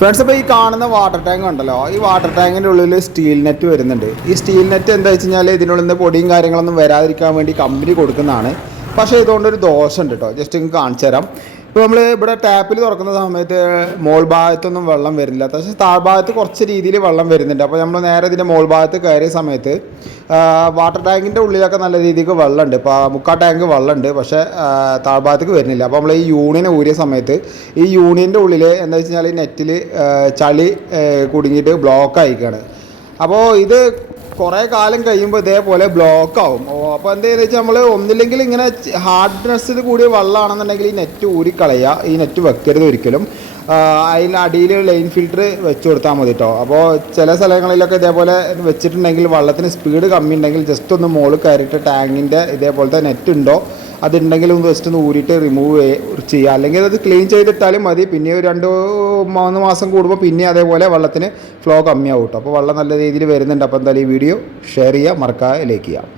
Friends അപ്പോൾ ഈ കാണുന്ന വാട്ടർ ടാങ്ക് ഉണ്ടല്ലോ ഈ വാട്ടർ ടാങ്കിന്റെ ഉള്ളിൽ സ്റ്റീൽ നെറ്റ് വരുന്നുണ്ട്. ഈ സ്റ്റീൽ നെറ്റ് എന്താ വെച്ച് കഴിഞ്ഞാൽ ഇതിനുള്ളിൽ നിന്ന് പൊടിയും കാര്യങ്ങളൊന്നും വരാതിരിക്കാൻ വേണ്ടി കമ്പനി കൊടുക്കുന്നതാണ്. പക്ഷേ ഇതുകൊണ്ടൊരു ദോഷമുണ്ട് കേട്ടോ ജസ്റ്റ് നിങ്ങൾക്ക് കാണിച്ചു തരാം. ഇപ്പോൾ നമ്മൾ ഇവിടെ ടാപ്പിൽ തുറക്കുന്ന സമയത്ത് മോൾ ഭാഗത്തൊന്നും വെള്ളം വരുന്നില്ല. പക്ഷേ താഴ്ഭാഗത്ത് കുറച്ച് രീതിയിൽ വെള്ളം വരുന്നുണ്ട്. അപ്പോൾ നമ്മൾ നേരെ ഇതിന്റെ മോൾ ഭാഗത്ത് കയറിയ സമയത്ത് വാട്ടർ ടാങ്കിന്റെ ഉള്ളിലൊക്കെ നല്ല രീതിക്ക് വെള്ളമുണ്ട്. ഇപ്പോൾ മുക്കാ ടാങ്ക് വെള്ളമുണ്ട്. പക്ഷേ താഴ്ഭാഗത്തേക്ക് വരുന്നില്ല. അപ്പോൾ നമ്മൾ ഈ യൂണിയൻ ഊരിയ സമയത്ത് ഈ യൂണിയന്റെ ഉള്ളിൽ എന്താ വെച്ച് കഴിഞ്ഞാൽ നെറ്റിൽ ചളി കുടുങ്ങിയിട്ട് ബ്ലോക്ക് ആയിക്കാണ്. അപ്പോൾ ഇത് കുറേ കാലം കഴിയുമ്പോൾ ഇതേപോലെ ബ്ലോക്ക് ആവും. അപ്പോൾ എന്താണെന്ന് വെച്ചാൽ നമ്മൾ ഒന്നില്ലെങ്കിൽ ഇങ്ങനെ ഹാർഡ്നെസ്സിൽ കൂടിയ വെള്ളമാണെന്നുണ്ടെങ്കിൽ ഈ നെറ്റ് ഊരിക്കളയുക ഈ നെറ്റ് വെക്കരുത് ഒരിക്കലും. അതിന് അടിയിൽ ലൈൻ ഫിൽറ്റർ വെച്ച് കൊടുത്താൽ മതി കേട്ടോ അപ്പോൾ ചില സ്ഥലങ്ങളിലൊക്കെ ഇതേപോലെ വെച്ചിട്ടുണ്ടെങ്കിൽ വെള്ളത്തിന് സ്പീഡ് കമ്മി ഉണ്ടെങ്കിൽ ജസ്റ്റ് ഒന്ന് മുകളിൽ കയറിയിട്ട് ടാങ്കിന്റെ ഇതേപോലത്തെ നെറ്റ് ഉണ്ടോ അതുണ്ടെങ്കിൽ ഒന്ന് ജസ്റ്റ് ഒന്ന് ഊരിയിട്ട് റിമൂവ് ചെയ്യുക അല്ലെങ്കിൽ അത് ക്ലീൻ ചെയ്തിട്ടാലും മതി. പിന്നെ ഒരു രണ്ട് മൂന്ന് മാസം കൂടുമ്പോൾ പിന്നെ അതേപോലെ വെള്ളത്തിന് ഫ്ലോ കമ്മിയാവും കേട്ടോ അപ്പോൾ വെള്ളം നല്ല രീതിയിൽ വരുന്നുണ്ട്. അപ്പോൾ എന്തായാലും ഈ വീഡിയോ ഷെയർ ചെയ്യുക മറക്കാതെ ലൈക്ക് ചെയ്യുക